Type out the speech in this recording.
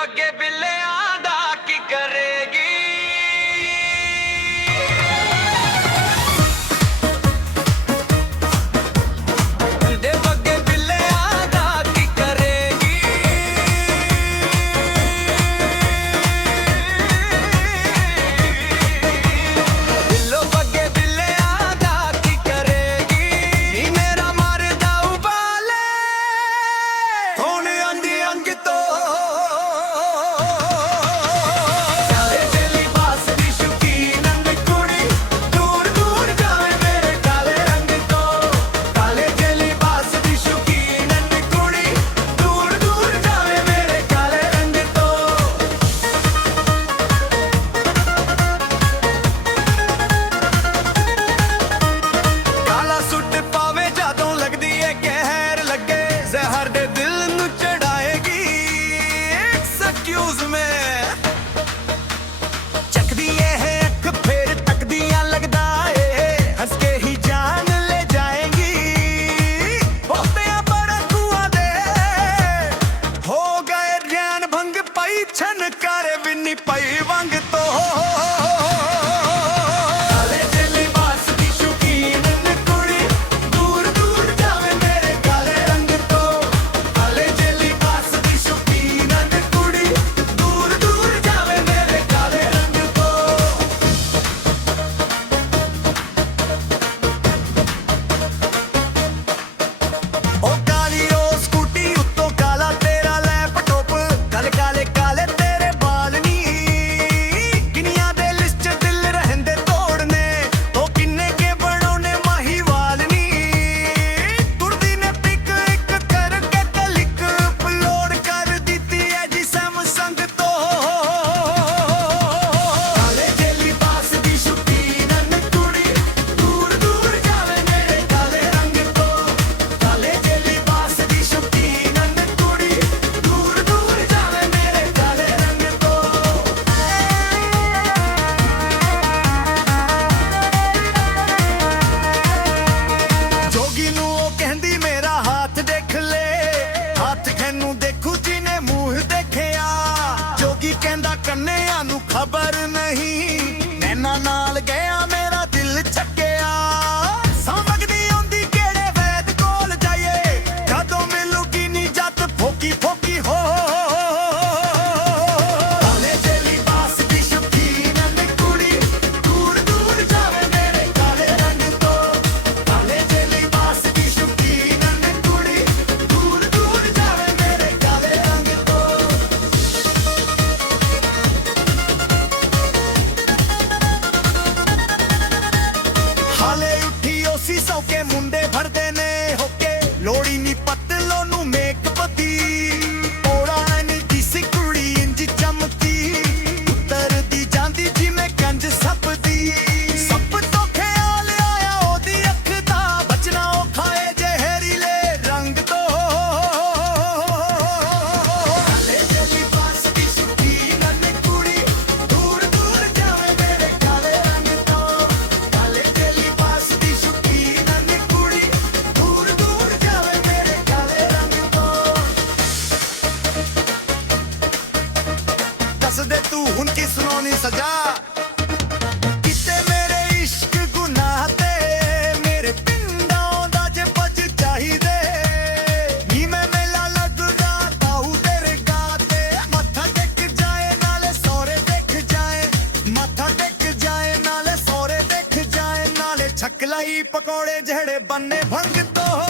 ಬಗ್ಗೆ ಬಿಲ್ಲೆ ਟੈਨਸ਼ਨ ਕਰ ਵੀ ਨਹੀਂ ਪਈ ਵੰਗ ਕੰਨਿਆਂ ਨੂੰ ਖਬਰ ਨਹੀਂ। ਨੈਣਾ ਨਾਲ ਦੱਸ ਦੇ ਤੂੰ ਹੁਣ ਕੀ ਸੁਣਾਉਣੀ ਸਜ਼ਾ? ਕਿਤੇ ਮੇਰੇ ਇਸ਼ਕ ਗੁਨਾਹ ਤੇ, ਮੇਰੇ ਪਿੰਡਾਂ ਦਾ ਜੇ ਬਚ ਚਾਹੀਦੇ। ਨੀ ਮੈਂ ਮੇਲਾ ਲੱਗਦਾ ਤਾਉ ਤੇਰੇ ਗਾ ਤੇ। ਮੱਥਾ ਟੇਕ ਜਾਏ, ਨਾਲੇ ਸੋਰੇ ਦੇਖ ਜਾਏ। ਮੱਥਾ ਟੇਕ ਜਾਏ, ਨਾਲੇ ਸੋਰੇ ਦੇਖ ਜਾਏ। ਨਾਲੇ ਛਕ ਲਈ ਪਕੌੜੇ ਜਿਹੜੇ ਬੰਨੇ ਭੰਗ ਤੋਂ।